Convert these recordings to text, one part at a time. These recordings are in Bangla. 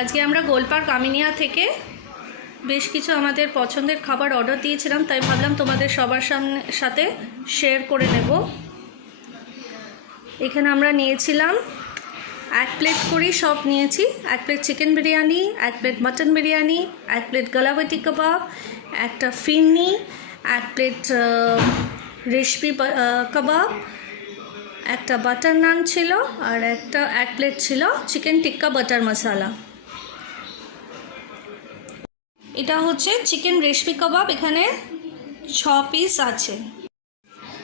আজকে আমরা গোলপার্ক আমিনিয়া থেকে বেশ কিছু আমাদের পছন্দের খাবার অর্ডার দিয়েছিলাম, তাই ভাবলাম তোমাদের সবার সাথে শেয়ার করে নেব। এখানে আমরা নিয়েছিলাম 1 প্লেট করে সব নিয়েছি। 1 plate chicken biryani, 1 plate mutton biryani, 1 plate galouti kebab, একটা ফিরনি, 1 প্লেট রেশমি কাবাব, একটা বাটার নান ছিল, আর 1 প্লেট ছিল চিকেন টিক্কা বাটার মশলা। এটা হচ্ছে চিকেন রেশমি কাবাব, এখানে 6 পিস আছে।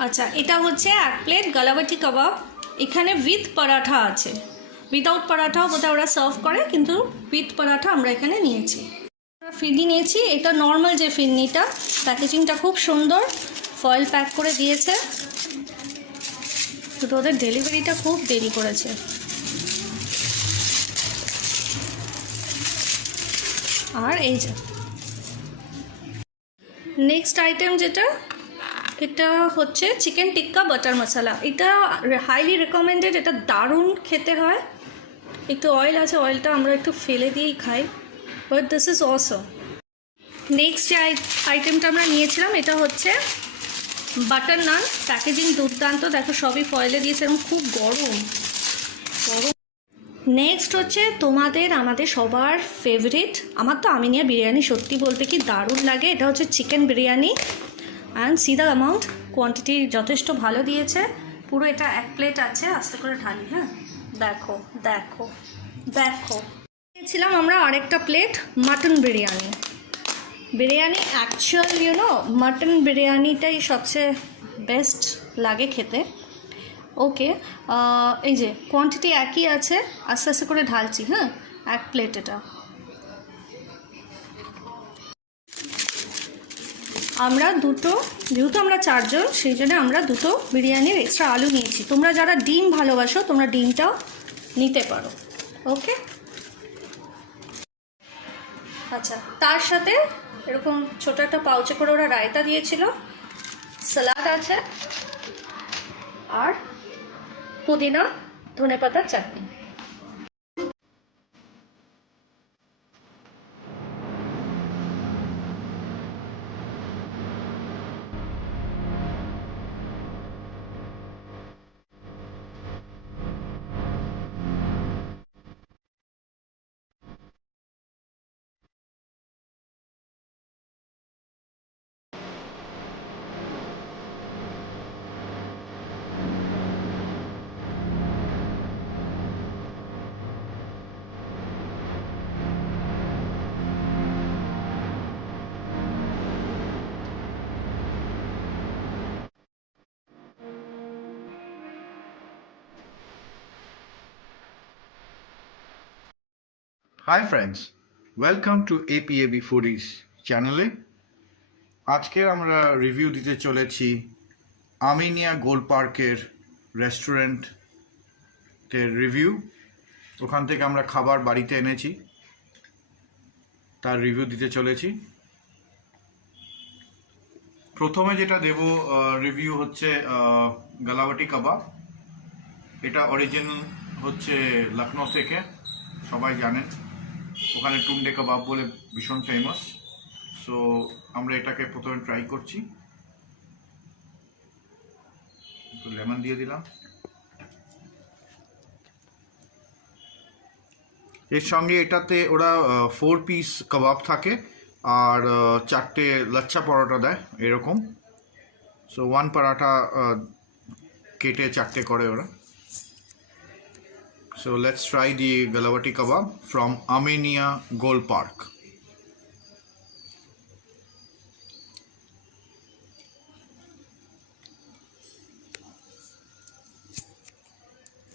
আচ্ছা, এটা হচ্ছে 1 প্লেট গলাবাটি কাবাব, এখানে উইথ পরাঠা আছে। উইদাউট পরাঠাও বোধহয় ওরা সার্ভ করে, কিন্তু উইথ পরাঠা আমরা এখানে নিয়েছি। ফিরনি নিয়েছি, এটা নর্মাল যে ফিরনিটা, প্যাকেজিংটা খুব সুন্দর, ফয়েল প্যাক করে দিয়েছে, কিন্তু ওদের ডেলিভারিটা খুব দেরি করেছে। আর এই যে নেক্সট আইটেম যেটা, এটা হচ্ছে চিকেন টিক্কা বাটার মশলা। এটা হাইলি রেকমেন্ডেড, এটা দারুণ খেতে হয়। একটু অয়েল আছে, অয়েলটা আমরা একটু ফেলে দিয়েই খাই, but this is Assam. Next যে আইটেমটা আমরা নিয়েছিলাম, এটা হচ্ছে বাটার নান। প্যাকেজিং দুর্দান্ত, দেখো সবই ফয়েলে দিয়েছে এবং খুব গরম গরম। নেক্সট হচ্ছে আমাদের সবার ফেভারিট, আমার তো আমিনিয়া বিরিয়ানি সত্যি বলতে কি দারুণ লাগে। এটা হচ্ছে chicken biryani, and C the amount, quantity যথেষ্ট ভালো দিয়েছে। পুরো এটা 1 প্লেট আছে, আস্তে করে ঢালি। হ্যাঁ, দেখো দেখো দেখো। নিয়েছিলাম আমরা আরেকটা plate mutton biryani. Biryani actual mutton বিরিয়ানিটাই সবচেয়ে বেস্ট লাগে খেতে। ওকে, এই যে কোয়ান্টিটি একই আছে, আস্তে আস্তে করে ঢালছি। হ্যাঁ, 1 প্লেট এটা। আমরা যেহেতু আমরা 4 জন, সেই জন্য আমরা 2টো বিরিয়ানির এক্সট্রা আলু নিয়েছি। তোমরা যারা ডিম ভালোবাসো, তোমরা ডিমটাও নিতে পারো। ওকে, আচ্ছা, তার সাথে এরকম ছোটো একটা পাউচে করে ওরা রায়তা দিয়েছিল, সালাদ আছে, আর পুদিনা ধনেপাতার চাটনি। Hi friends, welcome to APAB Foodies চ্যানেলে। আজকে আমরা রিভিউ দিতে চলেছি আমিনিয়া গোল পার্কের রেস্টুরেন্টের রিভিউ। ওখান থেকে আমরা খাবার বাড়িতে এনেছি, তার রিভিউ দিতে চলেছি। প্রথমে যেটা দেব রিভিউ হচ্ছে গলাবাটি কাবাব। এটা অরিজিনাল হচ্ছে লখনৌ থেকে, সবাই জানেন। ওখানে টুন্ডে কাবাব বলে ভীষণ ফেমাস। সো আমরা এটাকে প্রথমে ট্রাই করছি। একটু লেমন দিয়ে দিলাম। এর সঙ্গে এটাতে ওরা 4 পিস কাবাব থাকে, আর 4টে লাচ্ছা পরোটা দেয় এরকম। সো 1 পরাঠা কেটে 4টে করে ওরা। So let's try the Galawati kebab from Armenia Gold Park.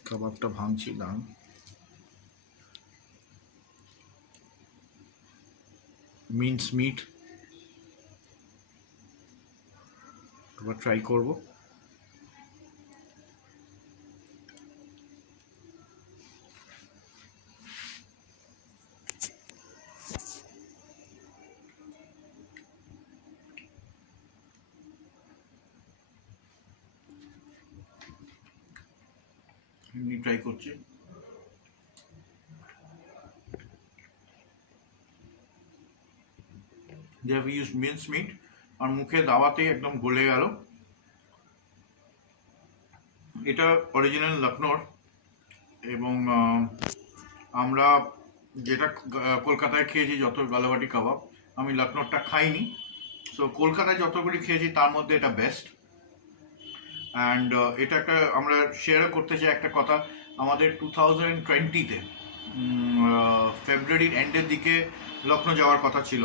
কাবাবটা ভাঙছি দাম। মিন্স মিট এবার ট্রাই করব। এমনি ট্রাই করছি। They have used means meat, আর মুখে দাওয়াতেই একদম গলে গেল। এটা অরিজিনাল লখনৌর, এবং আমরা যেটা কলকাতায় খেয়েছি যত গালাবাটি কাবাব, আমি লখনৌরটা খাইনি। সো কলকাতায় যতগুলি খেয়েছি তার মধ্যে এটা বেস্ট। অ্যান্ড এটা একটা আমরা শেয়ারও করতে চাই একটা কথা। আমাদের 2020-তে ফেব্রুয়ারির এন্ডের দিকে লখনৌ যাওয়ার কথা ছিল,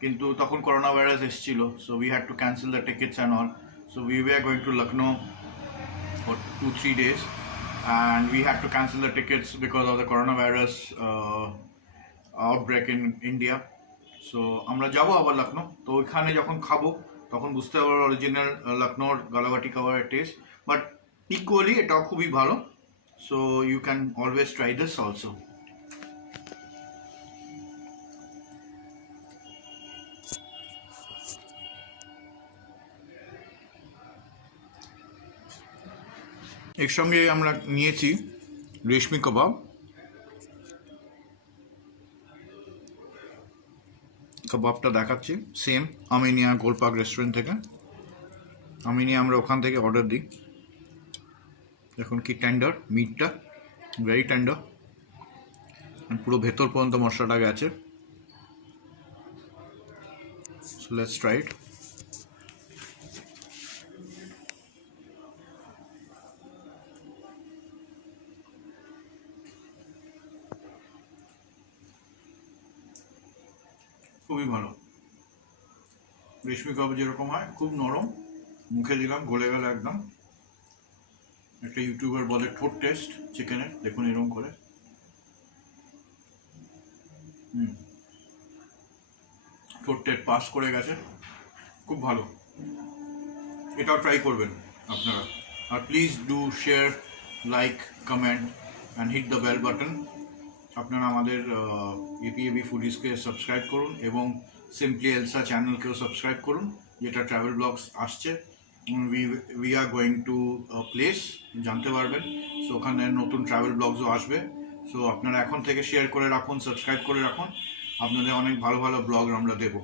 কিন্তু তখন করোনা ভাইরাস এসেছিল। So we had to cancel the tickets and all. So we were going to Lucknow for 2-3 days, and we had to cancel the tickets because of the coronavirus outbreak in India. So আমরা যাবো আবার লখনৌ, তো ওইখানে যখন খাবো তখন বুঝতে পারবো অরিজিনাল লখনৌর গালাবাটি কাবাবের টেস্ট, বাট ইকুয়ালি এটাও খুবই ভালো। So you can always try this also. এর সঙ্গে আমরা নিয়েছি রেশমি কাবাব। কাবাবটা দেখাচ্ছি সেম আমিনিয়া গোলপাক রেস্টুরেন্ট থেকে। আমিনিয়া আমরা ওখান থেকে অর্ডার দিই। দেখুন কি টেন্ডার মিটটা, ভেরি টেন্ডার, পুরো ভেতর পর্যন্ত মশলাটা গেছে। So let's try it. খুবই ভালো। রেশমি কাবাব যেরকম হয় খুব নরম, মুখে দিলাম গলে গেল একদম। একটা ইউটিউবার বলে ঠোঁট টেস্ট চিকেনের, দেখুন এরকম করে। ঠোঁট টেস্ট পাস করে গেছে, খুব ভালো। এটাও ট্রাই করবেন আপনারা। আর please do share, like, comment and hit the bell button. আপনারা আমাদের এপিএবি ফুডিজকে সাবস্ক্রাইব করুন এবং সিম্পলি এলসা চ্যানেলকেও সাবস্ক্রাইব করুন, যেটা ট্রাভেল ব্লগস আসছে। We are going to place, জানতে পারবেন। সো ওখানে নতুন ট্রাভেল ব্লগসও আসবে। সো আপনারা এখন থেকে শেয়ার করে রাখুন, সাবস্ক্রাইব করে রাখুন, আপনাদের অনেক ভালো ভালো ব্লগ আমরা দেব।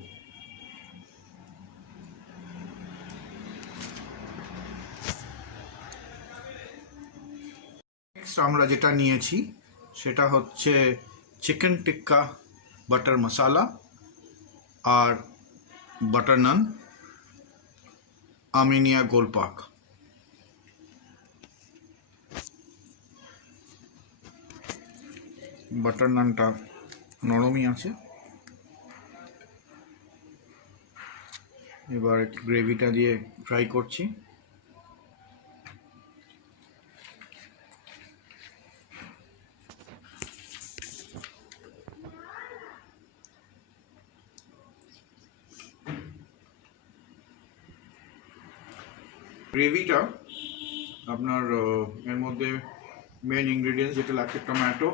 নেক্সট আমরা যেটা নিয়েছি সেটা হচ্ছে চিকেন টিক্কা বাটার মশালা আর বাটার নান, আমিনিয়া গোলপাক। বাটার নানটা নরমই আছে। এবার গ্রেভিটা দিয়ে ফ্রাই করছি। গ্রেভিটা আপনার এর মধ্যে মেন ইনগ্রেডিয়েন্টস যেটা লাগছে, টমেটো,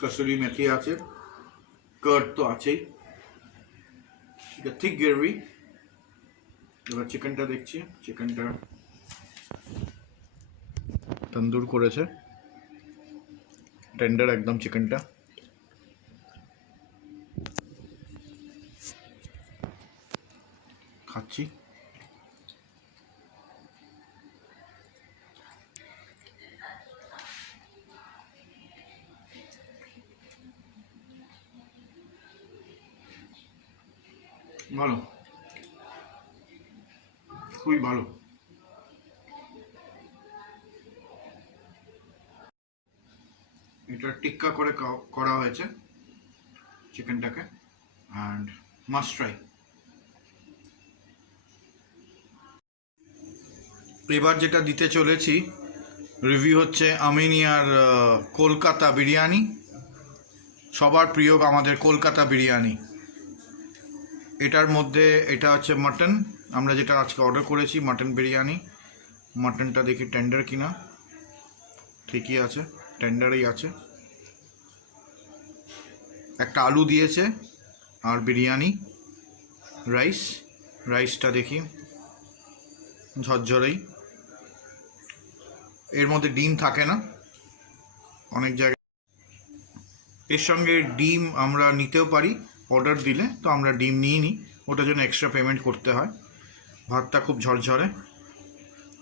কসুরি মেথি আছে, কার্ড তো আছেই, এটা থিক গ্রেভি। এবার চিকেনটা দেখছি, চিকেনটা তন্দুর করেছে, টেন্ডার একদম চিকেনটা। খাচ্ছি। ভালো, খুবই ভালো। এটা টিক্কা করে করা হয়েছে চিকেনটাকে, অ্যান্ড মাস্ট ট্রাই। এবার যেটা দিতে চলেছি রিভিউ হচ্ছে আমিনিয়ার কলকাতা বিরিয়ানি। সবার প্রিয় আমাদের কলকাতা বিরিয়ানি। এটার মধ্যে এটা হচ্ছে মাটন, আমরা যেটা আজকে অর্ডার করেছি মাটন বিরিয়ানি। মাটনটা দেখি টেন্ডার কিনা, ঠিকই আছে, টেন্ডারই আছে। একটা আলু দিয়েছে আর বিরিয়ানি, রাইসটা দেখি ঝরঝরেই। এর মধ্যে ডিম থাকে না অনেক জায়গায়। এর সঙ্গে ডিম আমরা নিতেও পারি অর্ডার দিলে, তো আমরা ডিম নিই নি, ওটার জন্য এক্সট্রা পেমেন্ট করতে হয়। ভাতটা খুব ঝরঝরে,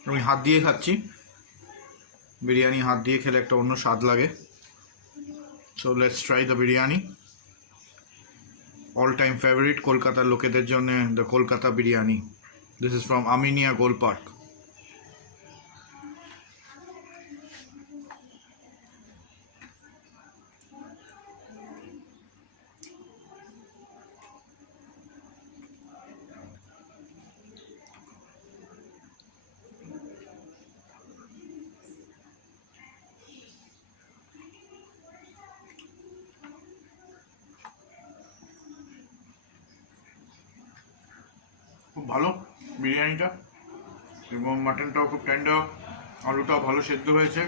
আমি হাত দিয়ে খাচ্ছি। বিরিয়ানি হাত দিয়ে খেলে একটা অন্য স্বাদ লাগে। So let's try the biryani. All time favourite কলকাতার লোকেদের জন্য the Kolkata biryani. This is from Aminia goal park. খুব ভালো বিরিয়ানিটা, এবং মাটনটাও খুব টেন্ডার, আলুটাও ভালো সেদ্ধ হয়েছে।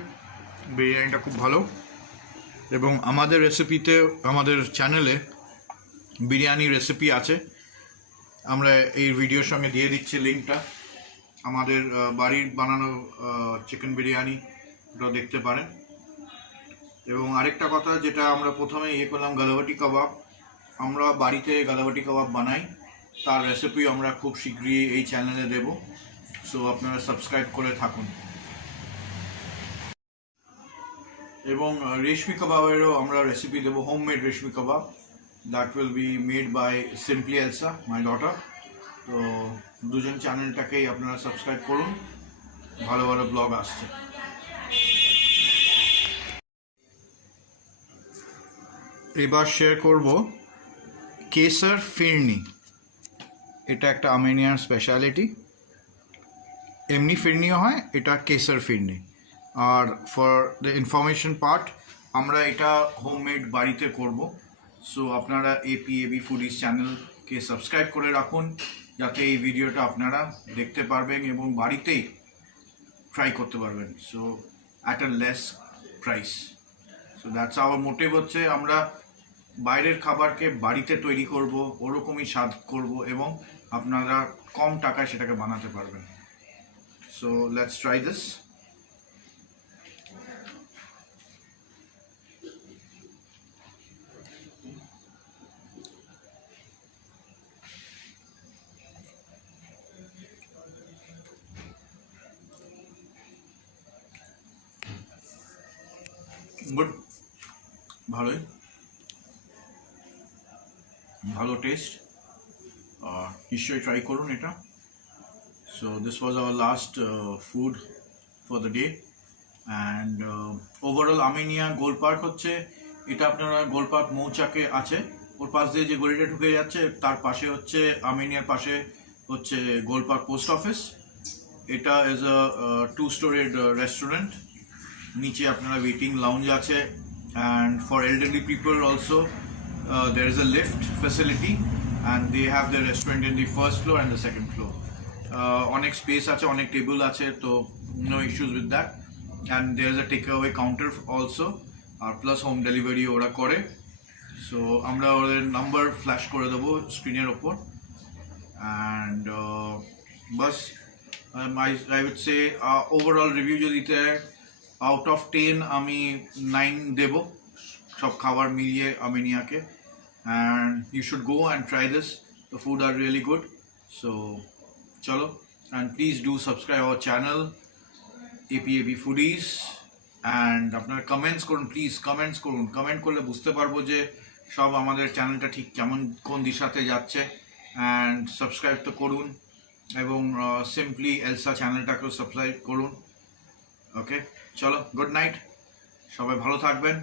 বিরিয়ানিটা খুব ভালো। এবং আমাদের রেসিপিতে, আমাদের চ্যানেলে বিরিয়ানি রেসিপি আছে, আমরা এই ভিডিওর সঙ্গে দিয়ে দিচ্ছি লিঙ্কটা। আমাদের বাড়ির বানানো চিকেন বিরিয়ানি, ওটা দেখতে পারেন। এবং আরেকটা কথা যেটা আমরা প্রথমে করলাম, গালাবাটি কাবাব। আমরা বাড়িতে গালাবাটি কাবাব বানাই, তার রেসিপি আমরা খুব শীঘ্রই এই চ্যানেলে দেব। সো আপনারা সাবস্ক্রাইব করে থাকুন। এবং রেশমি কাবাবেরও আমরা রেসিপি দেবো, homemade reshmi kabab. That will be made by simply Elsa, my daughter. তো দুজন চ্যানেলটাকেই আপনারা সাবস্ক্রাইব করুন, ভালো ভালো ব্লগ আসছে। এবার শেয়ার করব কেসার ফিরনি। এটা একটা আর্মেনিয়ান স্পেশালিটি। এমনি ফিরনিও হয়, এটা কেসার ফিরনি। আর ফর দ্য ইনফরমেশন পার্ট, আমরা এটা হোমমেড বাড়িতে করব। সো আপনারা এপিএবি ফুডিজ চ্যানেলকে সাবস্ক্রাইব করে রাখুন, যাতে এই ভিডিওটা আপনারা দেখতে পারবেন এবং বাড়িতেই ট্রাই করতে পারবেন। So at a less price. So that's our motive, হচ্ছে আমরা বাইরের খাবারকে বাড়িতে তৈরি করব, ওরকমই স্বাদ করব, এবং আপনারা কম টাকায় সেটাকে বানাতে পারবেন। So let's try this. Good, ভালোই, ভালো টেস্ট। নিশ্চয়ই ট্রাই করুন এটা। So this was our last food for the day. And overall Armenia goal park হচ্ছে, এটা আপনারা গোল পার্ক মৌচাকে আছে, ওর পাশ দিয়ে যে গলিটা ঢুকে যাচ্ছে তার পাশে হচ্ছে, আর্মেনিয়ার পাশে হচ্ছে গোল পার্ক পোস্ট অফিস। এটা ইজ আ 2-storied রেস্টুরেন্ট। নিচে আপনারা ওয়েটিং লাউঞ্জ আছে, and for elderly people also there is a lift facility, and they have their restaurant in the first floor and the second floor. অনেক স্পেস আছে, অনেক টেবিল আছে, তো no issues with that. And there is a takeaway counter also, আর প্লাস হোম ডেলিভারি ওরা করে। সো আমরা ওদের নাম্বার ফ্ল্যাশ করে দেবো স্ক্রিনের ওপর। And bus, I would say overall review যদি দিতে আউট অফ 10 আমি 9 দেবো, সব খাবার মিলিয়ে আর্মেনিয়াকে। And you should go and try this. The food are really good. So chalo, and please do subscribe our channel APAB Foodies, and আপনারা কমেন্টস করুন, প্লিজ কমেন্টস করুন। কমেন্ট করলে বুঝতে পারবো যে সব আমাদের চ্যানেলটা ঠিক কেমন, কোন দিশাতে যাচ্ছে। অ্যান্ড সাবস্ক্রাইব তো করুন, এবং সিম্পলি এলসা চ্যানেলটাকেও সাবস্ক্রাইব করুন। ওকে, চলো, গুড নাইট, সবাই ভালো থাকবেন।